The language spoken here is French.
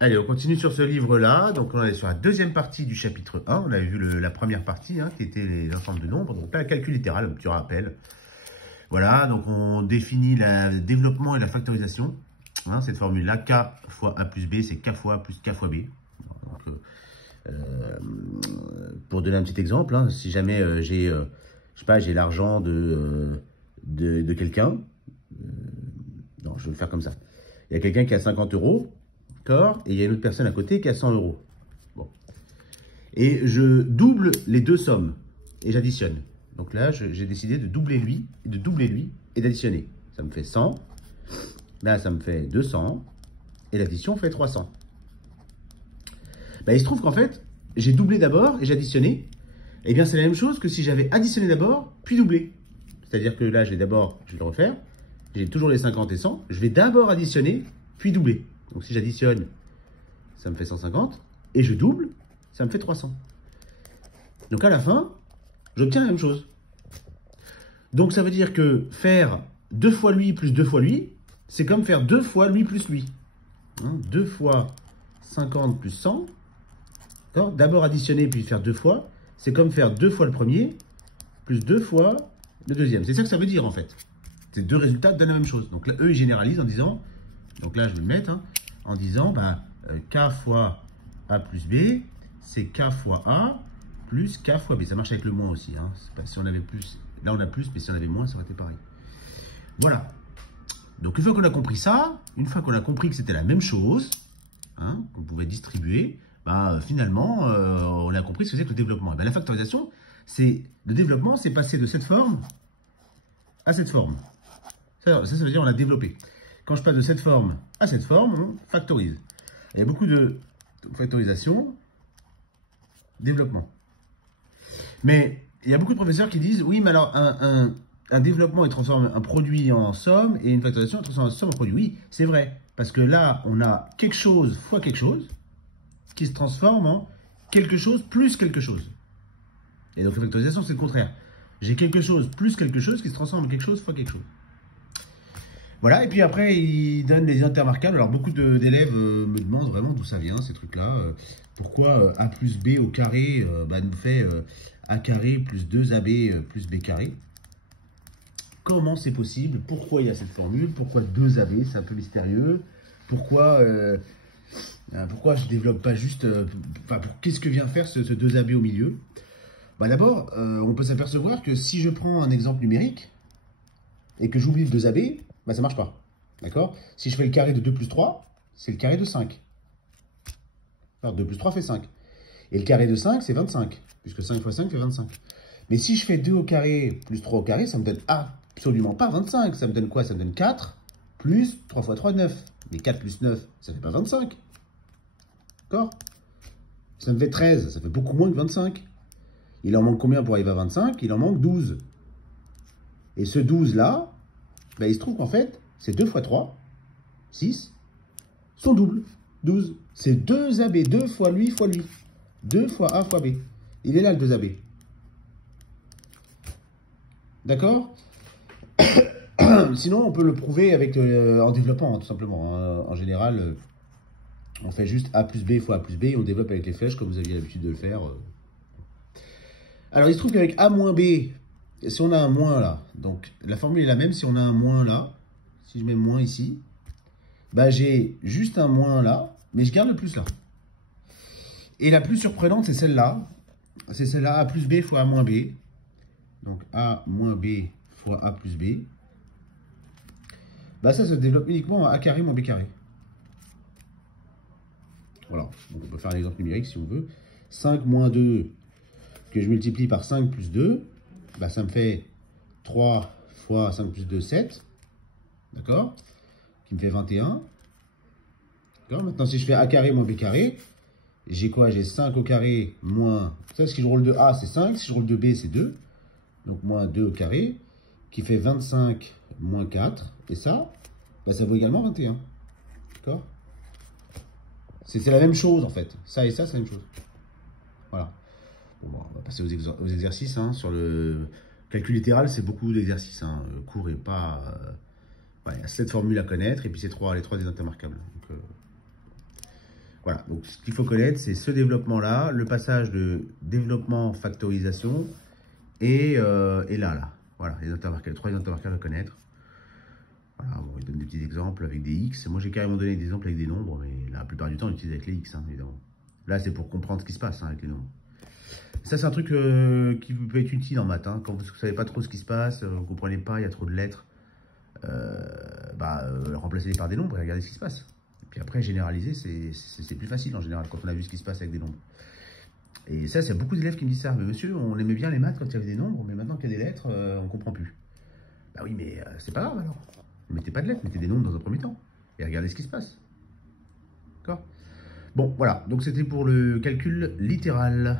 Allez, on continue sur ce livre-là. Donc, on est sur la deuxième partie du chapitre 1. On avait vu la première partie, qui était les ensembles de nombres. Donc là, le calcul littéral, un petit rappel. Voilà, donc on définit le développement et la factorisation. Cette formule-là, K fois A plus B, c'est K fois A plus K fois B. Donc, pour donner un petit exemple, si jamais j'ai, je sais pas, j'ai l'argent de quelqu'un. Non, je vais le faire comme ça. Il y a quelqu'un qui a 50 €. D'accord, et il y a une autre personne à côté qui a 100 €. Bon. Et je double les deux sommes et j'additionne. Donc là, j'ai décidé de doubler lui et d'additionner. Ça me fait 100. Là, ça me fait 200. Et l'addition fait 300. Ben, il se trouve qu'en fait, j'ai doublé d'abord et j'ai additionné. Eh bien, c'est la même chose que si j'avais additionné d'abord, puis doublé. C'est-à-dire que là, je vais le refaire. J'ai toujours les 50 et 100. Je vais d'abord additionner, puis doubler. Donc si j'additionne, ça me fait 150. Et je double, ça me fait 300. Donc à la fin, j'obtiens la même chose. Donc ça veut dire que faire 2 fois lui plus 2 fois lui, c'est comme faire 2 fois lui plus lui. 2 fois 50 plus 100. D'abord additionner puis faire 2 fois. C'est comme faire 2 fois le premier plus 2 fois le deuxième. C'est ça que ça veut dire en fait. Ces deux résultats donnent la même chose. Donc là, eux, ils généralisent en disant, donc là je vais le mettre, en disant K fois A plus B, c'est K fois A plus K fois B. Ça marche avec le moins aussi. Pas, si on avait plus, là on a plus, mais si on avait moins, ça aurait été pareil. Voilà. Donc une fois qu'on a compris ça, une fois qu'on a compris que c'était la même chose, qu'on pouvait distribuer, finalement, on a compris ce que c'est que le développement. Et la factorisation, le développement, c'est passer de cette forme à cette forme. Ça veut dire on a développé. Quand je passe de cette forme à cette forme, on factorise. Il y a beaucoup de factorisation, développement. Mais il y a beaucoup de professeurs qui disent, oui, mais alors un développement, il transforme un produit en somme, et une factorisation, il transforme une somme en produit. Oui, c'est vrai, parce que là, on a quelque chose fois quelque chose, qui se transforme en quelque chose plus quelque chose. Et donc la factorisation, c'est le contraire. J'ai quelque chose plus quelque chose qui se transforme en quelque chose fois quelque chose. Voilà, et puis après, il donne les intermarquables. Alors, beaucoup d'élèves me demandent vraiment d'où ça vient, ces trucs-là. Pourquoi A plus B au carré nous fait A carré plus 2AB plus B carré. Comment c'est possible? Pourquoi il y a cette formule? Pourquoi 2AB? C'est un peu mystérieux. Pourquoi je ne développe pas juste... qu'est-ce que vient faire ce 2AB au milieu? D'abord, on peut s'apercevoir que si je prends un exemple numérique et que j'oublie le 2AB, ça ne marche pas. D'accord? Si je fais le carré de 2 plus 3, c'est le carré de 5. Alors 2 plus 3 fait 5. Et le carré de 5, c'est 25. Puisque 5 fois 5 fait 25. Mais si je fais 2 au carré plus 3 au carré, ça me donne absolument pas 25. Ça me donne quoi? Ça me donne 4 plus 3 fois 3, 9. Mais 4 plus 9, ça fait pas 25. D'accord? Ça me fait 13. Ça fait beaucoup moins que 25. Il en manque combien pour arriver à 25? Il en manque 12. Et ce 12-là, il se trouve qu'en fait, c'est 2 fois 3, 6, son double, 12. C'est 2AB, 2 fois lui fois lui. 2 fois A fois B. Il est là le 2AB. D'accord? Sinon, on peut le prouver avec, en développant, tout simplement. En général, on fait juste A plus B fois A plus B et on développe avec les flèches comme vous aviez l'habitude de le faire. Alors, il se trouve qu'avec A moins B, si on a un moins là, donc la formule est la même si on a un moins là, si je mets moins ici, j'ai juste un moins là, mais je garde le plus là. Et la plus surprenante, c'est celle-là. C'est celle-là, A plus B fois A moins B. Donc A moins B fois A plus B. Ça se développe uniquement à A carré moins B carré. Voilà, donc on peut faire un exemple numérique si on veut. 5 moins 2 que je multiplie par 5 plus 2, ça me fait 3 fois 5 plus 2, 7. D'accord? Qui me fait 21. D'accord? Maintenant, si je fais A carré moins B carré, j'ai quoi? J'ai 5 au carré moins... Ça, si je roule de A, c'est 5. Si je roule de B, c'est 2. Donc, moins 2 au carré, qui fait 25 moins 4. Et ça, ça vaut également 21. D'accord? C'est la même chose, en fait. Ça et ça, c'est la même chose. Voilà. Bon, on va passer aux exercices. Sur le calcul littéral, c'est beaucoup d'exercices. Le cours est pas... il y a 7 formules à connaître et puis c'est les 3 des intermarquables. Donc, Voilà, donc ce qu'il faut connaître, c'est ce développement-là, le passage de développement factorisation et là. Voilà, les intervalles, 3 intervalles à connaître. Voilà, bon, il donne des petits exemples avec des X. Moi, j'ai carrément donné des exemples avec des nombres, mais la plupart du temps, on utilise avec les X, hein, évidemment. Là, c'est pour comprendre ce qui se passe hein, avec les nombres. Ça, c'est un truc qui peut être utile en maths. Hein. Quand vous ne savez pas trop ce qui se passe, vous ne comprenez pas, il y a trop de lettres, remplacez-les par des nombres et regardez ce qui se passe. Et puis après, généraliser, c'est plus facile en général quand on a vu ce qui se passe avec des nombres. Et ça, c'est beaucoup d'élèves qui me disent ça. Mais monsieur, on aimait bien les maths quand il y avait des nombres, mais maintenant qu'il y a des lettres, on ne comprend plus. Bah oui, mais c'est pas grave alors. Ne mettez pas de lettres, mettez des nombres dans un premier temps. Et regardez ce qui se passe. D'accord? Bon, voilà. Donc c'était pour le calcul littéral.